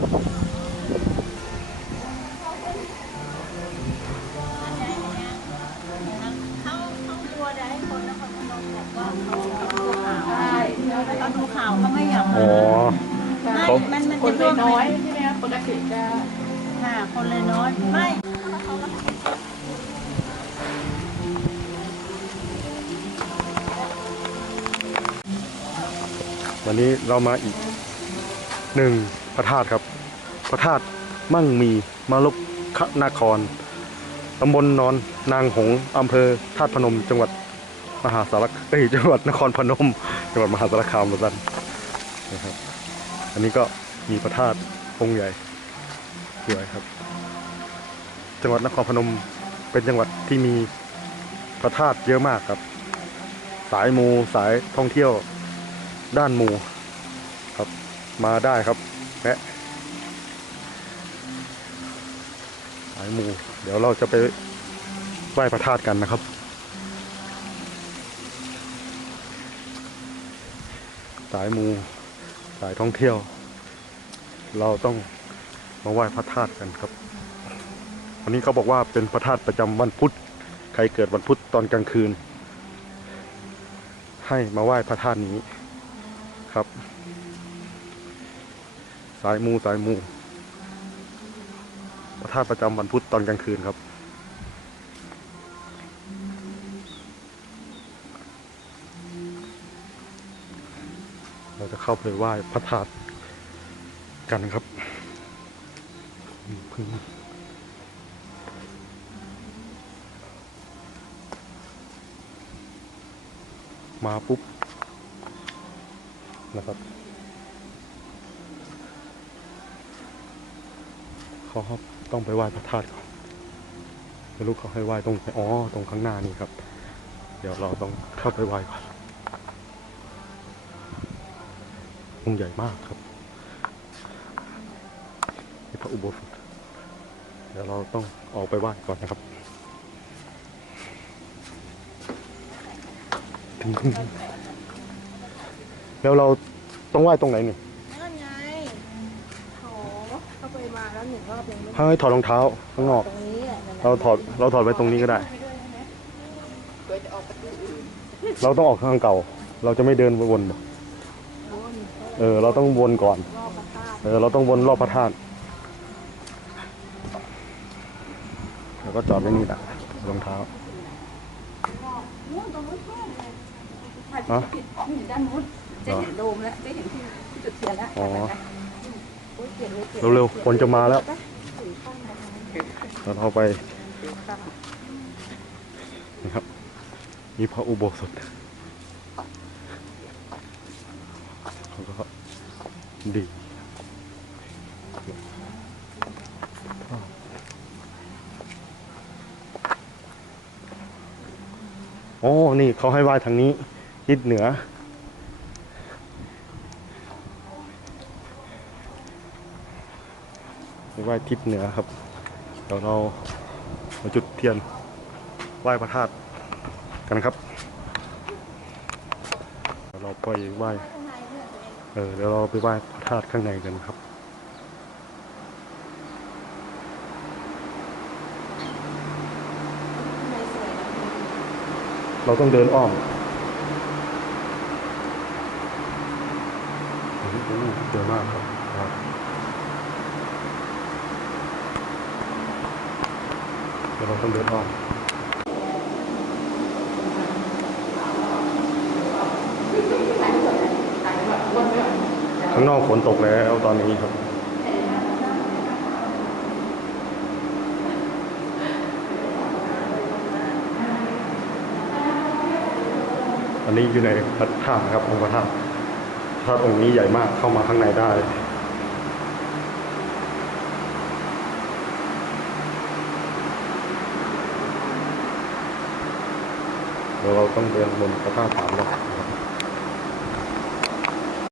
เขาดูข่าเขาไม่อยากมาอ๋อไม่ มันมันคนเร่ยมน้อยใช่ไหมครับปกติจะค่ะคนเลยน้อย ไม่ วันนี้เรามาอีกหนึ่งพระธาตุครับ พระธาตุมั่งมีมาลุกขนาครตำบลนอนนางหงอำเภอธาตุพนม จังหวัดมหาสารคเอ้ยจังหวัดนครพนม จังหวัดมหาสารคามเหมือนกันนะครับ อันนี้ก็มีพระธาตุองค์ใหญ่สวยครับ จังหวัดนครพนมเป็นจังหวัดที่มีพระธาตุเยอะมากครับ สายมูสายท่องเที่ยวด้านมูครับ มาได้ครับายหมู่เดี๋ยวเราจะไปไหว้พระธาตุกันนะครับสายหมู่สายท่องเที่ยว เราต้องมาไหว้พระธาตุกันครับ วันนี้เขาบอกว่าเป็นพระธาตุประจำวันพุธ ใครเกิดวันพุธตอนกลางคืน ให้มาไหว้พระธาตุนี้ครับ สายมูสายมู พระธาตุประจำวันพุธตอนกลางคืนครับ เราจะเข้าไปไหว้พระธาตุกันครับพึ่งมาปุ๊บ นะครับขา ต้องไปไหว้พระธาตุก่อนไม่รู้เขาให้ไหว้ตรงไหนอ๋อตรงข้างหน้านี่ครับ เดี๋ยวเราต้องเข้าไปไหว้ก่อนองค์ใหญ่มากครับนี่พระอุโบสถเดี๋ยวเราต้องออกไปไหว้ก่อนนะครับถึงถึงแล้วเราต้องไหว้ตรงไหนนี่นั่นไงโถเข้าไปมาแล้วหนึ่งรอบยังไม่ ให้ถอดรองเท้าข้างนอก เราถอดเราถอดไว้ตรงนี้ก็ได้ เราต้องออกทางเก่า เราจะไม่เดินวนเออ เราต้องวนก่อน เออ เราต้องวนรอบพระธาตุแล้วก็จอดไว้นี่แหละรองเท้านู่นตรงนู้นแค่เลยฮะผิดอยู่ด้านนู้นจะเห็นโดมแล้ว จะเห็นที่ที่จุดเทียนแล้วอ๋อ เร็วๆฝนจะมาแล้วเราเอาไปนะครับ มีพระอุโบสถเขาก็ดีโอ้ นี่เขาให้ไหว้ทางนี้ทิศเหนือ ไหว้ทิศเหนือครับเดี๋ยวเรามาจุดเทียนไหว้พระธาตุกันครับเราไปไหว้เออเดี๋ยวเราไปไหว้พระธาตุข้างในกันครับเราต้องเดินอ้อมเยอมากครับครับ เราต้องเดินอ้อมข้างนอกฝนตกแล้วตอนนี้ครับอันนี้อยู่ในพระธาตุนะครับองค์พระธาตุพระองค์นี้ใหญ่มากเข้ามาข้างในได้ เดี๋ยวเราต้องเดินบนพระธาตุสามรอบนะครับ